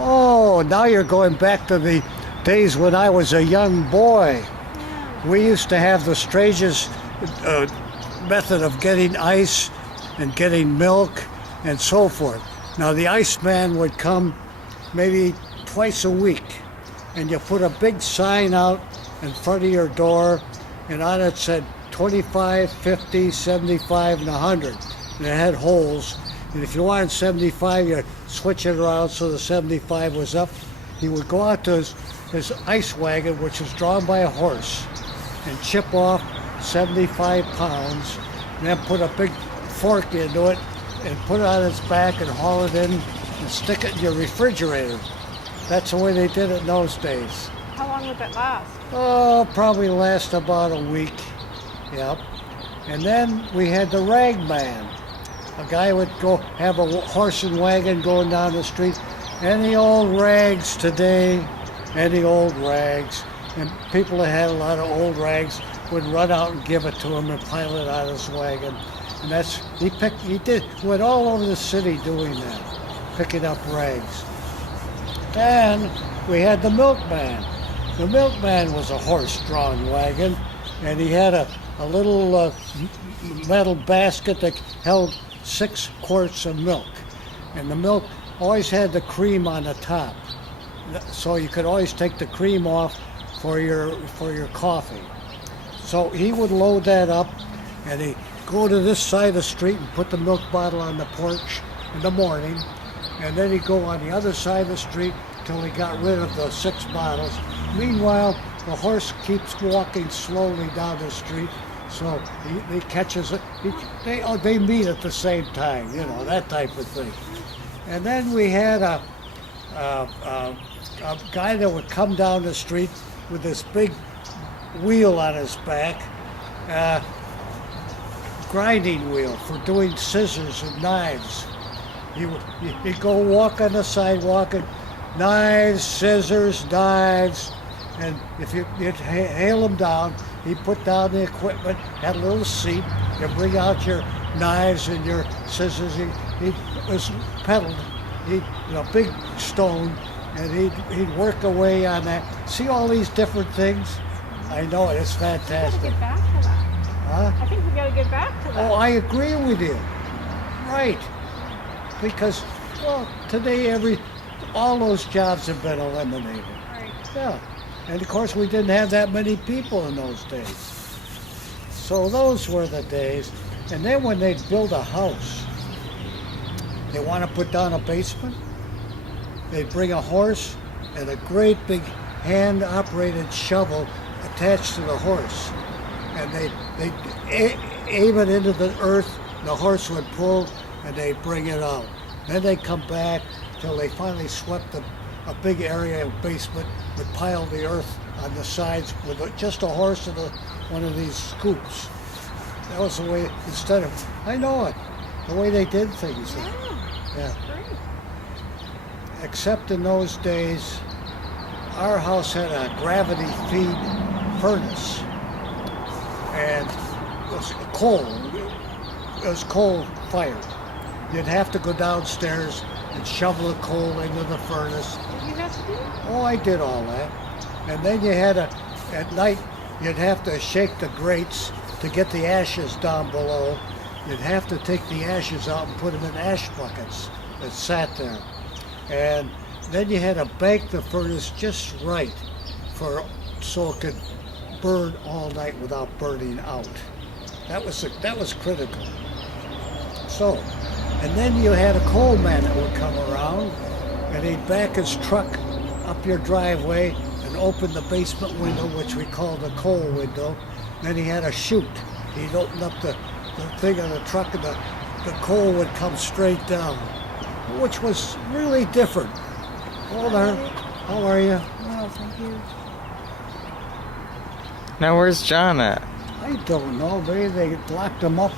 Oh, now you're going back to the days when I was a young boy. We used to have the strangest method of getting ice and getting milk and so forth. Now the Iceman would come maybe twice a week, and you put a big sign out in front of your door, and on it said 25, 50, 75, and 100. And it had holes. And if you wanted 75, you switch it around so the 75 was up. He would go out to his ice wagon, which was drawn by a horse, and chip off 75 pounds, and then put a big fork into it and put it on its back and haul it in and stick it in your refrigerator. That's the way they did it in those days. How long would that last? Oh, probably last about a week. Yep. And then we had the rag man. A guy would go have a horse and wagon going down the street. Any old rags today, any old rags. And people that had a lot of old rags would run out and give it to him and pile it on his wagon. And went all over the city doing that, picking up rags. Then we had the milkman. The milkman was a horse-drawn wagon, and he had a little metal basket that held 6 quarts of milk. And the milk always had the cream on the top, so you could always take the cream off for your coffee. So he would load that up, and he'd go to this side of the street and put the milk bottle on the porch in the morning, and then he'd go on the other side of the street till he got rid of the 6 bottles. Meanwhile, the horse keeps walking slowly down the street, so he catches it. They meet at the same time, that type of thing. And then we had a guy that would come down the street with this big wheel on his back, grinding wheel for doing scissors and knives. He'd go walk on the sidewalk and knives, scissors, knives, and if you'd hail him down, he'd put down the equipment, had a little seat, you'd bring out your knives and your scissors. He was pedaled, big stone, and he'd work away on that. See all these different things? I know it, it's fantastic. We gotta get back to that. Huh? I think we gotta get back to that. Oh, I agree with you. Right. Because, today all those jobs have been eliminated. Right. Yeah. And of course we didn't have that many people in those days. So those were the days. And then when they'd build a house, they want to put down a basement, they'd bring a horse and a great big hand-operated shovel attached to the horse. And they'd aim it into the earth, the horse would pull, and they'd bring it out. Then they'd come back till they finally swept a big area of basement, would pile the earth on the sides with just a horse and one of these scoops. That was the way, instead of, I know it, the way they did things. Yeah. Great. Except in those days, our house had a gravity feed furnace. And it was coal. It was coal fired. You'd have to go downstairs and shovel the coal into the furnace. Did you have to do it? Oh, I did all that. And then you had at night, you'd have to shake the grates to get the ashes down below. You'd have to take the ashes out and put them in ash buckets that sat there. And then you had to bake the furnace just right so it could burn all night without burning out. That was critical. So, and then you had a coalman that would come around, and he'd back his truck up your driveway and open the basement window, which we called the coal window. Then he had a chute. He'd open up the thing on the truck, and the coal would come straight down, which was really different. Hello there. How are you? No, thank you. Now where's John at? I don't know. Maybe they locked him up.